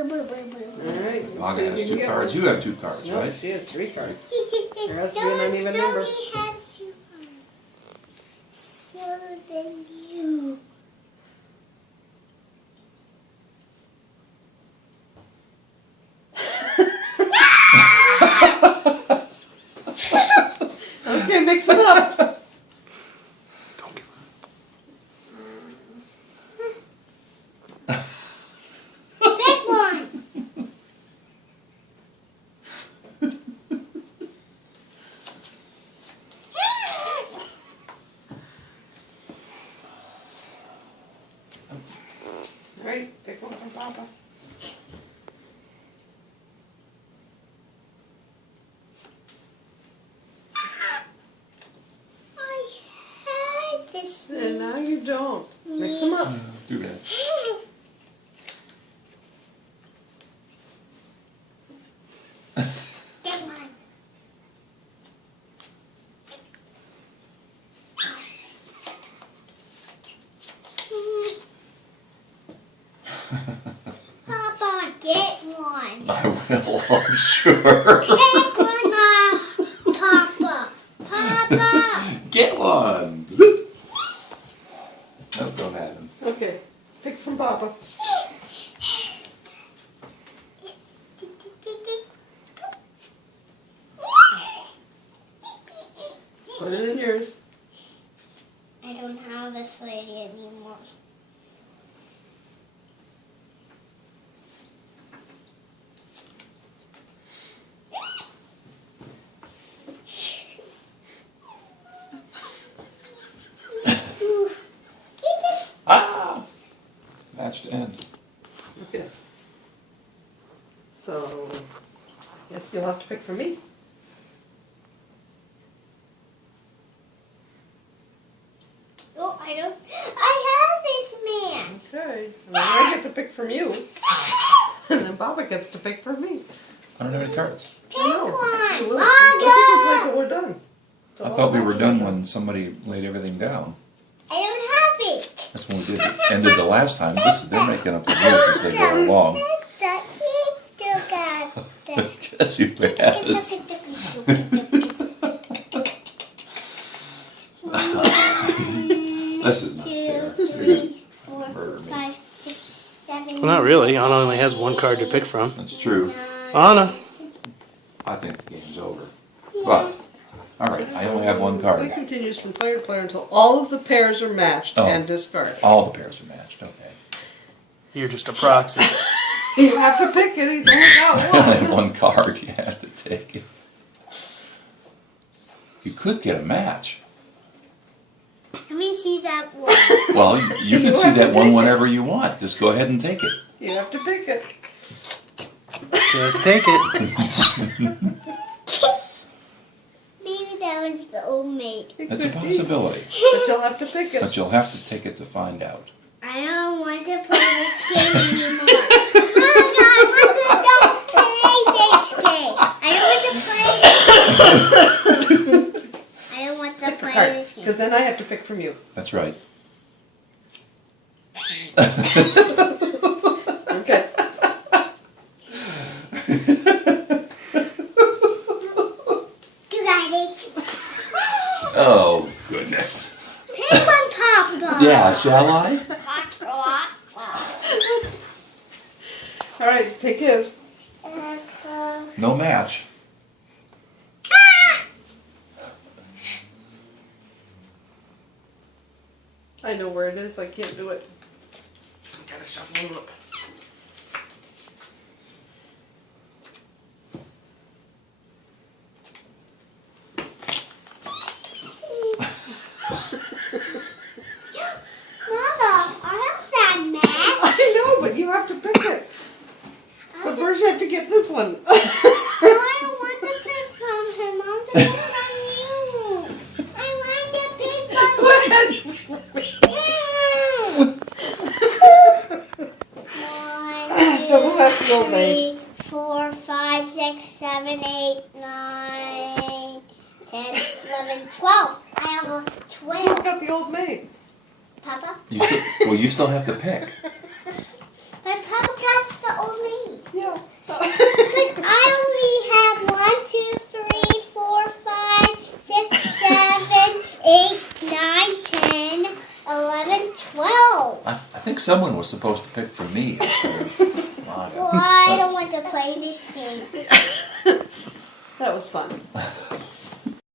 Alright. Maga has 2 cards. You have 2 cards, Nope, right? she has 3 cards. There has to be an uneven number. He has 2 cards. So then you. Okay, mix it up. Don't give Pick one. Alright, pick one from Papa. I had this And now you don't. Mix them up. Do that. Get one. Papa, get one. I will, I'm sure. Pick one, Papa. Papa. Get one. Nope, don't have him. Okay, pick from Papa. Put it in yours. I don't have this lady anymore. Ah! Match to end. Okay. So, I guess you'll have to pick for me. Oh, I don't. I have this man. Okay. And then I get to pick from you. And then Papa gets to pick from me. I don't have any cards. Pick I know. one. You will. I think Maga. we're done. I thought we were done when somebody laid everything down. I don't have it. That's when we ended the last time. They're making up the rules as they go along. Guess who has? This is not fair. You're gonna murder me. 5, 6, 7. Well, not really. Anna only has 1 card to pick from. That's true. Anna. I think the game's over. But, alright, I only have 1 Play card. continues from player to player until all of the pairs are matched Oh. and discard. All the pairs are matched, okay. You're just a proxy. You have to pick it. He's only got Only one. 1 card, you have to take it. You could get a match. Let me see that one. Well, you can You see have to that one take it. whenever you want. Just go ahead and take it. You have to pick it. Just take it. Maybe that was the old maid. It That's a could be. possibility. But you'll have to pick it. But you'll have to take it to find out. I don't want to play this game anymore. Mama, I want to don't play this game. I don't want to play this game. Because then I have to pick from you. That's right. Okay. You got it. Oh, goodness. Pick one, Papa. Yeah, shall I? All right, take his. No match. I know where it is. I can't do it. I gotta shuffle them up. Mama, I have that match. I know, but you have to pick it. But first you have to get this one. I don't want to pick from him. I want to pick from you. I want to pick from Go ahead. One, So we'll have the old maid. 3, 4, 5, 6, 7, 8, 9, 10, 11, 12. I have a Who's 12. got the old maid? Papa? You still have to pick. But Papa got the old maid. I think someone was supposed to pick for me instead of Maga. Well, I don't want to play this game. That was fun.